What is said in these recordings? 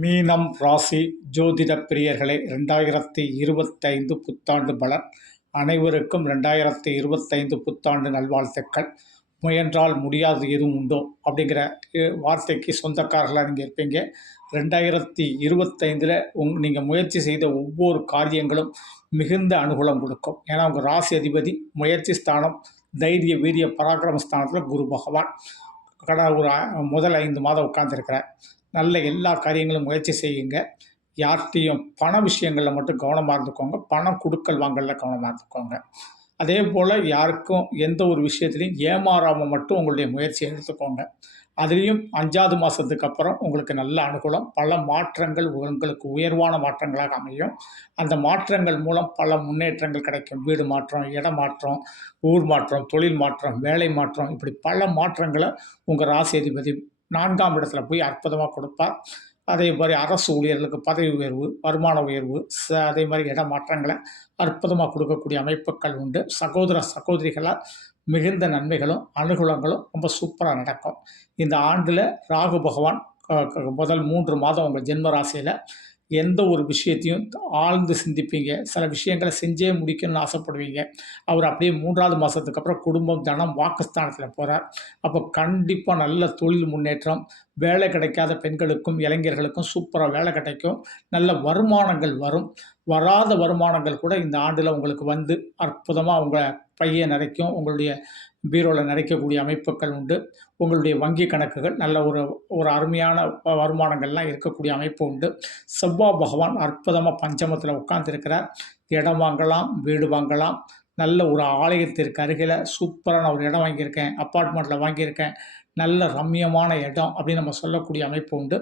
மீனம் ராசி ஜோதிட பிரியர்களே ரெண்டாயிரத்தி இருபத்தைந்து புத்தாண்டு பலன். அனைவருக்கும் ரெண்டாயிரத்தி இருபத்தைந்து புத்தாண்டு நல்வாழ்த்துக்கள். முயன்றால் முடியாது எதுவும் உண்டோ? அப்படிங்கிற வார்த்தைக்கு சொந்தக்காரர்களாக நீங்கள் இருப்பீங்க. ரெண்டாயிரத்தி இருபத்தைந்தில் உங் நீங்கள் முயற்சி செய்த ஒவ்வொரு காரியங்களும் மிகுந்த அனுகூலம் கொடுக்கும். ஏன்னா உங்கள் ராசி அதிபதி முயற்சி ஸ்தானம் தைரிய வீரிய பராக்கிரம ஸ்தானத்தில் குரு பகவான். கடந்த ஒரு முதல் ஐந்து மாதம் உட்கார்ந்துருக்கிறார். நல்ல எல்லா காரியங்களும் முயற்சி செய்யுங்க. யார்கிட்டையும் பண விஷயங்களில் மட்டும் கவனமாக இருந்துக்கோங்க. பணம் கொடுக்கல் வாங்கலில் கவனமாக இருந்துக்கோங்க. அதே போல் யாருக்கும் எந்த ஒரு விஷயத்துலையும் ஏமாறாமல் மட்டும் உங்களுடைய முயற்சியை எடுத்துக்கோங்க. அதுலேயும் அஞ்சாவது மாதத்துக்கு அப்புறம் உங்களுக்கு நல்ல அனுகூலம். பல மாற்றங்கள் உங்களுக்கு உயர்வான மாற்றங்களாக அமையும். அந்த மாற்றங்கள் மூலம் பல முன்னேற்றங்கள் கிடைக்கும். வீடு மாற்றம் இடம் மாற்றம் ஊர் மாற்றம் தொழில் மாற்றம் வேலை மாற்றம் இப்படி பல மாற்றங்களை உங்கள் ராசி அதிபதி நான்காம் இடத்துல போய் அற்புதமாக கொடுப்பார் அதே மாதிரி அரசு ஊழியர்களுக்கு பதவி உயர்வு வருமான உயர்வு ச அதே மாதிரி இடமாற்றங்களை அற்புதமாக கொடுக்கக்கூடிய அமைப்புகள் உண்டு. சகோதர சகோதரிகளால் மிகுந்த நன்மைகளும் அனுகூலங்களும் ரொம்ப சூப்பராக நடக்கும். இந்த ஆண்டில் ராகு பகவான் க- க- முதல் மூன்று மாதம் உங்கள் ஜென்ம ராசியில் எந்த ஒரு விஷயத்தையும் ஆழ்ந்து சிந்திப்பீங்க. சில விஷயங்களை செஞ்சே முடிக்கணும்னு ஆசைப்படுவீங்க. அவர் அப்படியே மூன்றாவது மாதத்துக்கு அப்புறம் குடும்பம் தனம் வாக்குஸ்தானத்தில் போகிறார் அப்போ கண்டிப்பாக நல்ல தொழில் முன்னேற்றம் வேலை கிடைக்காத பெண்களுக்கும் இளைஞர்களுக்கும் சூப்பராக வேலை கிடைக்கும். நல்ல வருமானங்கள் வரும். வராத வருமானங்கள் கூட இந்த ஆண்டில் உங்களுக்கு வந்து அற்புதமாக உங்கள் பையை நிறைக்கும். உங்களுடைய பீரோவில் நிறைக்கக்கூடிய அமைப்புகள் உண்டு. உங்களுடைய வங்கி கணக்குகள் நல்ல ஒரு ஒரு அருமையான வ- வருமானங்கள்லாம் இருக்கக்கூடிய அமைப்பு உண்டு. செவ்வாய் பகவான் அற்புதமாக பஞ்சமத்தில் உட்கார்ந்திருக்கிறார். இடம் வாங்கலாம் வீடு வாங்கலாம். நல்ல ஒரு ஆலயத்திற்கு அருகில் சூப்பரான ஒரு இடம் வாங்கியிருக்கேன் அப்பார்ட்மெண்ட்டில் வாங்கியிருக்கேன் நல்ல ரம்மியமான இடம் அப்படின்னு நம்ம சொல்லக்கூடிய அமைப்பு உண்டு.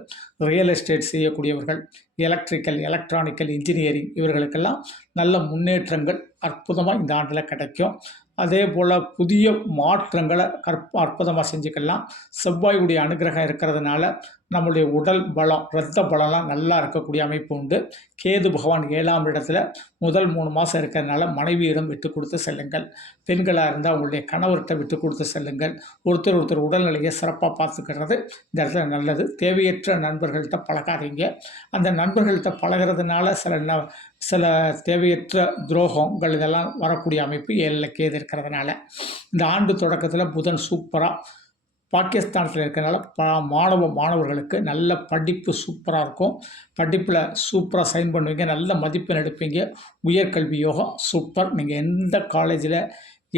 ரியல் எஸ்டேட் செய்யக்கூடியவர்கள் எலக்ட்ரிக்கல் எலக்ட்ரானிக்கல் இன்ஜினியரிங் இவர்களுக்கெல்லாம் நல்ல முன்னேற்றங்கள் அற்புதமாக இந்த ஆண்டில் கிடைக்கும். அதே போல் புதிய மாற்றங்களை கற்ப அற்புதமாக செஞ்சுக்கலாம். செவ்வாயுடைய அனுகிரகம் இருக்கிறதுனால நம்மளுடைய உடல் பலம் இரத்த பலம்லாம் நல்லா இருக்கக்கூடிய அமைப்பு உண்டு. கேது பகவான் ஏழாம் இடத்துல முதல் மூணு மாதம் இருக்கிறதுனால மனைவியிடம் விட்டு கொடுத்து செல்லுங்கள். பெண்களாக இருந்தால் உங்களுடைய கணவர்கிட்ட விட்டு கொடுத்து செல்லுங்கள். ஒருத்தர் ஒருத்தர் உடல்நிலையை சிறப்பாக பார்த்துக்கிறது இந்த இடத்துல நல்லது. தேவையற்ற நண்பர்கள்ட்ட பழகாதீங்க. அந்த நண்பர்கள்ட்ட பழகிறதுனால சில ந சில தேவையற்ற துரோகங்கள் இதெல்லாம் வரக்கூடிய அமைப்பு ஏழில் கேது இருக்கிறதுனால. இந்த ஆண்டு தொடக்கத்தில் புதன் சூப்பராக பாகிஸ்தானத்தில் இருக்கிறனால ப மாணவ மாணவர்களுக்கு நல்ல படிப்பு சூப்பராக இருக்கும். படிப்பில் சூப்பராக சைன் பண்ணுவீங்க நல்ல மதிப்பெண் எடுப்பீங்க. உயர்கல்வி யோகம் சூப்பர் நீங்கள் எந்த காலேஜில்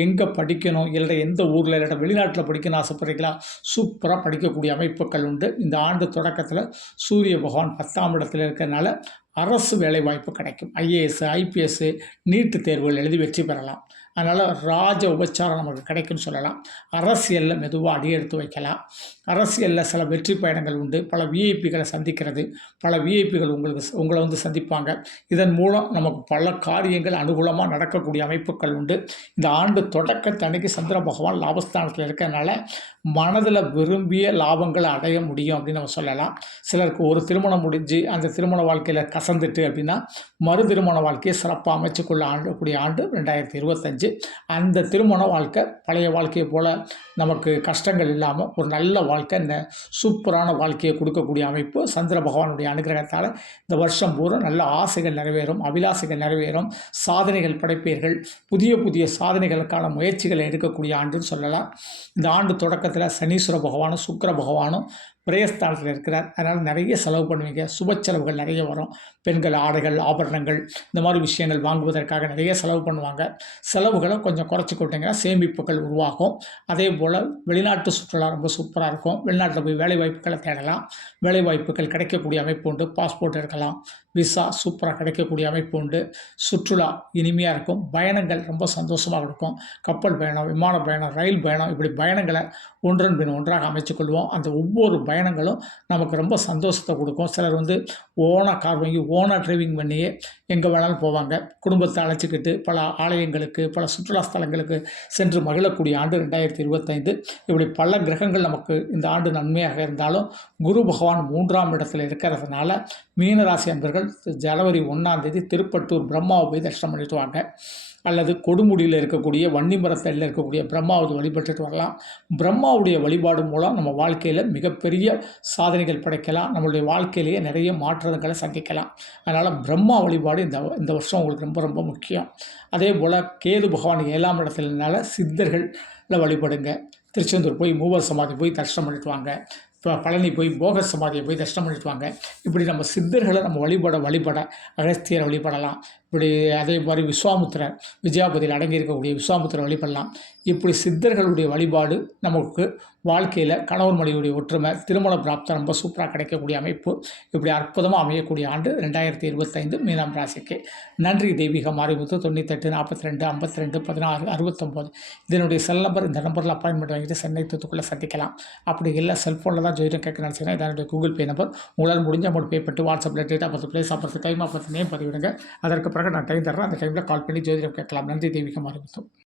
எங்கே படிக்கணும் இல்லை எந்த ஊரில் இல்லாட்ட வெளிநாட்டில் படிக்கணும்னு ஆசைப்படுறீங்களா சூப்பராக படிக்கக்கூடிய அமைப்புகள் உண்டு. இந்த ஆண்டு தொடக்கத்தில் சூரிய பகவான் பத்தாம் இடத்துல இருக்கிறனால அரசு வேலைவாய்ப்பு கிடைக்கும். ஐஏஎஸ் ஐபிஎஸ்ஸு நீட்டு தேர்வுகள் எழுதி வெற்றி பெறலாம். அதனால் ராஜ உபச்சாரம் நமக்கு கிடைக்கும்னு சொல்லலாம். அரசியலில் மெதுவாக அடியெடுத்து வைக்கலாம். அரசியலில் சில வெற்றி பயணங்கள் உண்டு. பல விஐபிகளை சந்திக்கிறது. பல விஐபிகள் உங்களுக்கு உங்களை வந்து சந்திப்பாங்க. இதன் மூலம் நமக்கு பல காரியங்கள் அனுகூலமாக நடக்கக்கூடிய அமைப்புகள் உண்டு. இந்த ஆண்டு தொடக்கத்தன்னைக்கு சந்திர பகவான் லாபஸ்தானத்தில் இருக்கிறதுனால மனதில் விரும்பிய லாபங்களை அடைய முடியும் அப்படின்னு நம்ம சொல்லலாம். சிலருக்கு ஒரு திருமணம் முடிஞ்சு அந்த திருமண வாழ்க்கையில் கசந்துட்டு அப்படின்னா மறு திருமண வாழ்க்கையை சிறப்பாக அமைச்சுக்கொள்ள ஆண்டக்கூடிய ஆண்டு ரெண்டாயிரத்தி இருபத்தஞ்சு. அந்த திருமண வாழ்க்கை பழைய வாழ்க்கையை போல் நமக்கு கஷ்டங்கள் இல்லாமல் ஒரு நல்ல வாழ்க்கை இந்த சூப்பரான வாழ்க்கையை கொடுக்கக்கூடிய அமைப்பு சந்திர பகவானுடைய அனுகிரகத்தால் இந்த வருஷம் பூரா நல்ல ஆசைகள் நிறைவேறும் அபிலாசைகள் நிறைவேறும் சாதனைகள் படைப்பீர்கள். புதிய புதிய சாதனைகளுக்கான முயற்சிகளை எடுக்கக்கூடிய ஆண்டுன்னு சொல்லலாம். இந்த ஆண்டு தொடக்கத்தில் சனீஸ்வர பகவானும் சுக்கிர பகவானும் பிரயஸ்தானத்தில் இருக்கிறார் அதனால் நிறைய செலவு பண்ணுவீங்க. சுப செலவுகள் நிறைய வரும். பெண்கள் ஆடைகள் ஆபரணங்கள் இந்த மாதிரி விஷயங்கள் வாங்குவதற்காக நிறைய செலவு பண்ணுவாங்க. செலவுகளை கொஞ்சம் குறைச்சிக்கிட்டிங்கன்னா சேமிப்புகள் உருவாகும். அதே போல் வெளிநாட்டு சுற்றுலா ரொம்ப சூப்பராக இருக்கும். வெளிநாட்டில் போய் வேலை வாய்ப்புகளை தேடலாம். வேலை வாய்ப்புகள் கிடைக்கக்கூடிய அமைப்பு உண்டு. பாஸ்போர்ட் இருக்கலாம் விசா சூப்பராக கிடைக்கக்கூடிய அமைப்பு உண்டு. சுற்றுலா இனிமையாக இருக்கும். பயணங்கள் ரொம்ப சந்தோஷமாக இருக்கும். கப்பல் பயணம் விமான பயணம் ரயில் பயணம் இப்படி பயணங்களை ஒன்றன் பின் ஒன்றாக அமைச்சுக்கொள்வோம் அந்த ஒவ்வொரு பயணங்களும் நமக்கு ரொம்ப சந்தோஷத்தை கொடுக்கும். சிலர் வந்து ஓனாக கார் வாங்கி ஓனாக டிரைவிங் பண்ணியே எங்கே வேணாலும் போவாங்க. குடும்பத்தை அழைச்சிக்கிட்டு பல ஆலயங்களுக்கு பல சுற்றுலா ஸ்தலங்களுக்கு சென்று மகிழக்கூடிய ஆண்டு ரெண்டாயிரத்தி இருபத்தைந்து. இப்படி பல கிரகங்கள் நமக்கு இந்த ஆண்டு நன்மையாக இருந்தாலும் குரு பகவான் மூன்றாம் இடத்தில் இருக்கிறதுனால மீனராசி அன்பர்கள் ஜனவரி ஒன்றாம் தேதி திருப்பட்டூர் பிரம்மாவை போய் தரிசனம் பண்ணிட்டு வாங்க அல்லது கொடுமுடியில் இருக்கக்கூடிய வன்னிமரத்தில் இருக்கக்கூடிய பிரம்மாவது வழிபட்டுட்டு வரலாம். பிரம்மாவுடைய வழிபாடு மூலம் நம்ம வாழ்க்கையில் மிகப்பெரிய சாதனைகள் படைக்கலாம். நம்மளுடைய வாழ்க்கையிலேயே நிறைய மாற்றங்களை சந்திக்கலாம். அதனால் பிரம்மா வழிபாடு இந்த இந்த வருஷம் உங்களுக்கு ரொம்ப ரொம்ப முக்கியம். அதே போல் கேது பகவான் ஏழாம் இடத்துலனால சித்தர்களில் வழிபடுங்க. திருச்செந்தூர் போய் மூவர் சமாதி போய் தரிசனம் பண்ணிட்டு வாங்க. பழனி போய் போக சமாதியை போய் தரிசனம் பண்ணிட்டு வாங்க. இப்படி நம்ம சித்தர்களை நம்ம வழிபட வழிபட அகஸ்தியரை வழிபடலாம். இப்படி அதே மாதிரி விஸ்வாமுத்திரர் விஜயாபதியில் அடங்கியிருக்கக்கூடிய இருக்கக்கூடிய வழிபடலாம். இப்படி சித்தர்களுடைய வழிபாடு நமக்கு வாழ்க்கையில் கணவன் மனைவியுடைய ஒற்றுமை திருமண பிராப்தம் ரொம்ப சூப்பராக கிடைக்கக்கூடிய அமைப்பு. இப்படி அற்புதமாக அமையக்கூடிய ஆண்டு ரெண்டாயிரத்தி இருபத்தைந்து மீனாம் ராசிக்கு. நன்றி தெய்வீக மாறிமுத்து தொண்ணூத்தெட்டு நாற்பத்தி ரெண்டு ஐம்பத்தி ரெண்டு பதினாறு அறுபத்தொம்போது. இதனுடைய செல் நம்பர் இந்த நம்பரில் அப்பாயின்மெண்ட் வாங்கிட்டு சென்னை தூத்துக்குள்ளே சந்திக்கலாம். அப்படி இல்லை செல்ஃபோனில் தான் ஜோதிடம் கேட்க நினச்சிங்கன்னா இதனுடைய கூகுள் பே நம்பர் உங்களால் முடிஞ்ச அமௌண்ட் பே பண்ணிட்டு வாட்ஸ்அப்பில் டேட்டா பத்து பிளேஸ் அப்புறம் டைம் அப்புறம் நேம் பதிவிடுங்க. அதற்கு பிறகு பிறகு நான் டைம் தர்றேன். அந்த டைமில் கால் பண்ணி ஜோதிடம் கேட்கலாம். நன்றி தெய்வீகம் ஆரம்பித்தோம்